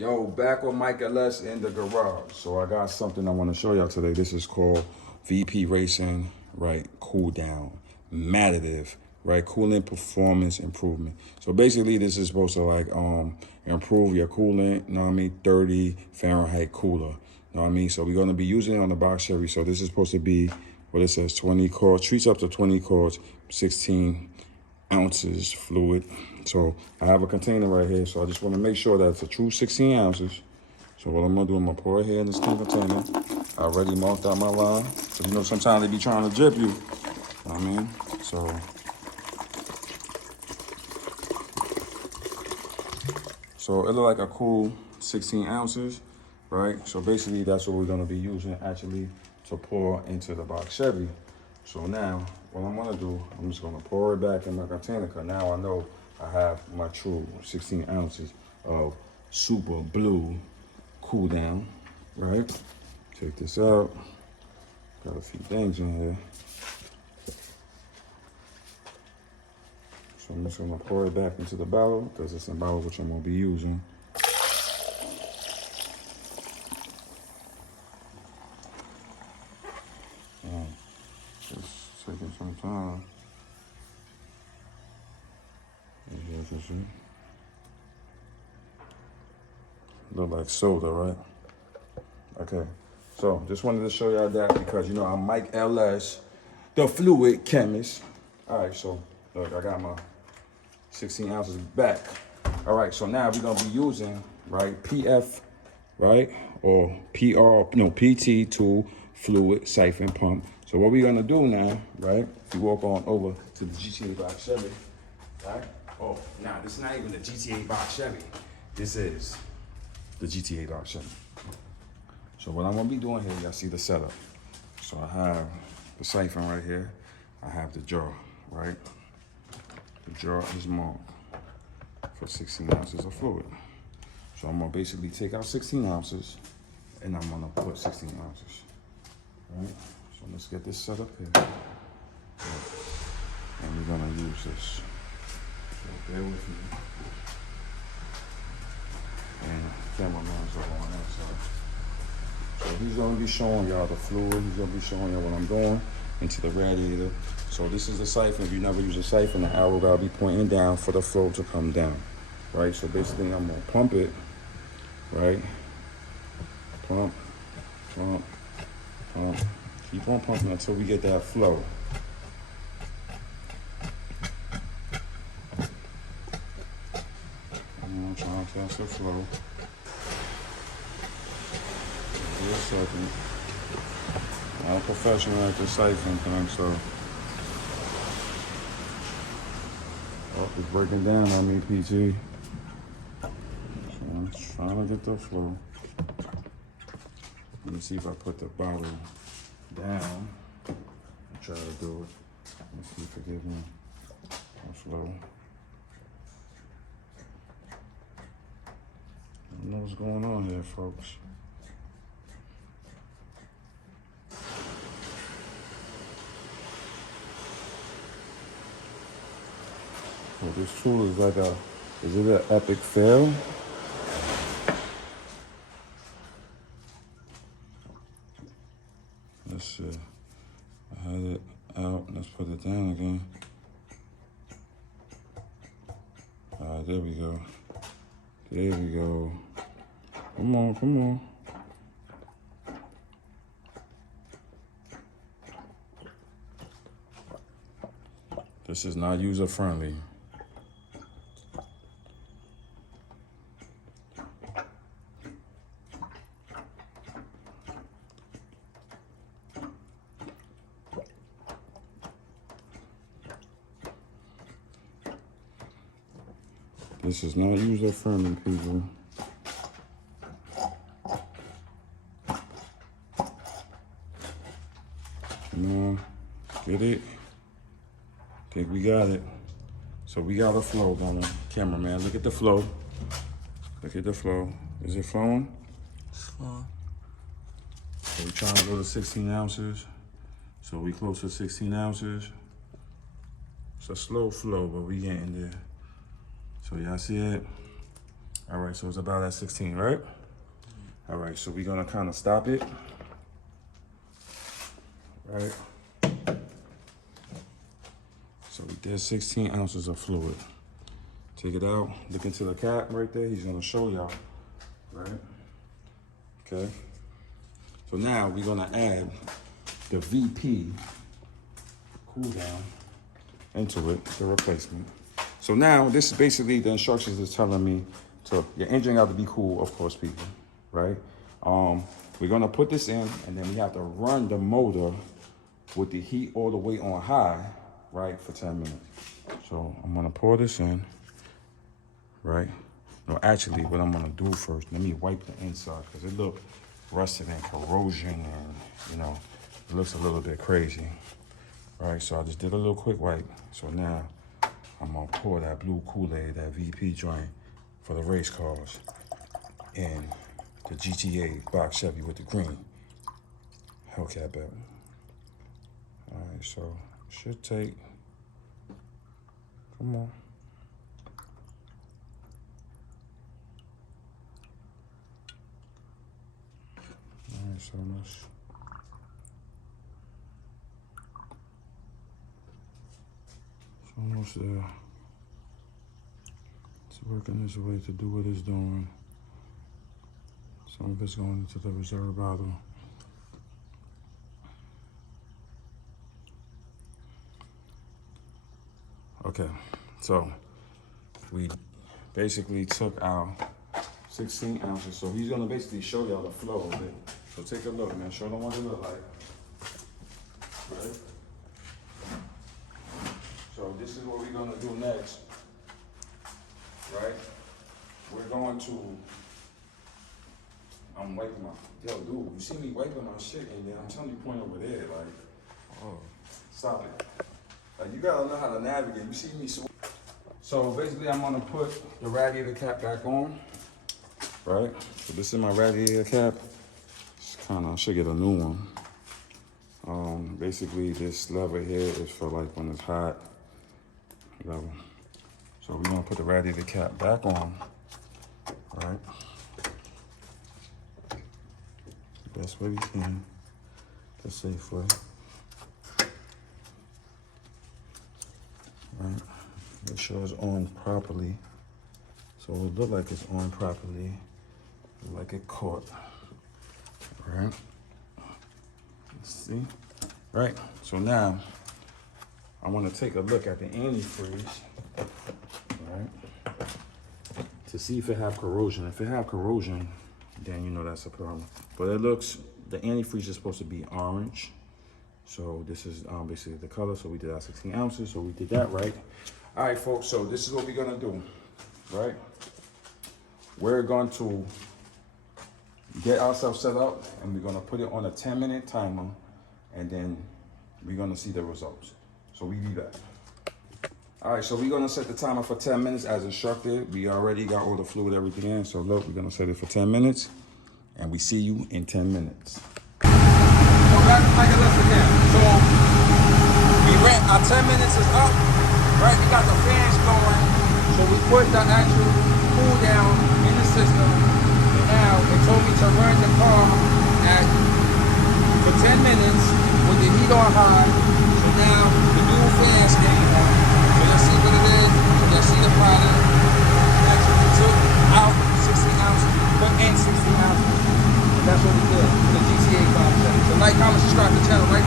Yo, back with Mike LS in the garage. So I got something I want to show y'all today. This is called VP Racing, right? Cool down, additive, right? Coolant performance improvement. So basically, this is supposed to like improve your coolant. You know what I mean? 30 Fahrenheit cooler. You know what I mean? So we're gonna be using it on the box Chevy. So this is supposed to be what it says: 20 quarts, treats up to 20 quarts, 16 ounces fluid. So I have a container right here, so I just want to make sure that it's a true 16 ounces. So what I'm gonna do, I'm gonna pour it here in this container. I already marked out my line. So you know sometimes they be trying to drip you. You know what I mean? So it look like a cool 16 ounces, right? So basically that's what we're gonna be using actually to pour into the box Chevy. So now what I'm gonna do, I'm just gonna pour it back in my container, because now I know I have my true 16 ounces of super blue cool down, right? Check this out. Got a few things in here. So I'm just gonna pour it back into the bottle, because it's a bottle which I'm gonna be using. Just taking some time. Look like soda, right? Okay, so just wanted to show y'all that because you know I'm Mike LS, the fluid chemist. All right, so look, I got my 16 ounces back. All right, so now we're gonna be using, right, PF, right, or PT2 fluid siphon pump. So what we're gonna do now, right, if you walk on over to the GTA box Chevy, right? Oh, now this is not even the GTA box Chevy. This is the GTA box Chevy. So what I'm gonna be doing here, y'all see the setup. So I have the siphon right here. I have the jar, right? The jar is marked for 16 ounces of fluid. So I'm gonna basically take out 16 ounces and I'm gonna put 16 ounces, right? So let's get this set up here. And we're gonna use this. So bear with me. And cameraman's over on that side. So he's gonna be showing y'all the fluid. He's gonna be showing y'all what I'm doing into the radiator. So this is the siphon. If you never use a siphon, the arrow gotta be pointing down for the flow to come down, right? So basically I'm gonna pump it, right? Pump, pump, pump. Keep on pumping until we get that flow. I'm trying to test the flow. Give a second. I'm a professional at the siphon thing, so. Oh, it's breaking down on me, PT. So I'm trying to get the flow. Let me see if I put the bottle down. I'll try to do it. Let's see if it gives me a flow. I don't know what's going on here, folks. Well, this tool is like is it an epic fail? Let's see. I had it out. Let's put it down again. All right, there we go. There we go. Come on, come on. This is not user friendly. This is not user friendly, people. Come on, get it. Think we got it. So we got a flow going on. Cameraman, look at the flow. Look at the flow. Is it flowing? It's flowing. So we're trying to go to 16 ounces. So we close to 16 ounces. It's a slow flow, but we getting there. So y'all see it? All right, so it's about at 16, right? All right, so we're gonna kind of stop it. Right. So we did 16 ounces of fluid. Take it out, look into the cap right there. He's gonna show y'all, right? Okay. So now we're gonna add the VP cool down into it, the replacement. So now this is basically the instructions is telling me to, your engine got to be cool, of course, people, right? We're gonna put this in and then we have to run the motor with the heat all the way on high, right, for 10 minutes. So I'm gonna pour this in, right? No, actually what I'm gonna do first, let me wipe the inside because it look rusted and corrosion and, you know, it looks a little bit crazy. Right, so I just did a little quick wipe. So now I'm gonna pour that blue Kool-Aid, that VP joint for the race cars in the GTA box Chevy with the green Hellcat belt. All right, so should take, come on. All right, so much. Almost there. It's working its way to do what it's doing. Some of it's going into the reserve bottle. Okay, so we basically took our 16 ounces. So he's gonna basically show y'all the flow of it. So take a look, man. Show them what it look like. Right? So this is what we're gonna do next, right? We're going to, I'm wiping my, yo dude, you see me wiping my shit and then I'm telling you point over there, like, oh, stop it. Like you gotta know how to navigate, you see me. So basically I'm gonna put the radiator cap back on, right? So this is my radiator cap. It's kinda, I should get a new one. Basically this lever here is for like when it's hot. Level. So we're gonna put the radiator cap back on, right? Best way we can, the safe way. Right, make sure it's on properly. So it look like it's on properly, like it caught, right? Let's see, right? So now, I want to take a look at the antifreeze, right, to see if it have corrosion. If it have corrosion, then you know that's a problem. But it looks, the antifreeze is supposed to be orange. So this is basically the color. So we did our 16 ounces, so we did that right. All right, folks, so this is what we're gonna do, right? We're going to get ourselves set up and we're gonna put it on a 10-minute timer and then we're gonna see the results. So we be back. All right, so we're gonna set the timer for 10 minutes as instructed. We already got all the fluid, everything in. So look, we're gonna set it for 10 minutes and we see you in 10 minutes. So back to like a lesson again. So we ran, our 10 minutes is up, right? We got the fans going. So we put the actual cool down in the system. And now it told me to run the car for 10 minutes with the heat on high. So now the new fans came on. So you'll see what it is. You'll see the product. Actually took out 16 ounces, put in 16 ounces. And that's what we did for the GTA 5. So like, comment, subscribe to the channel, right?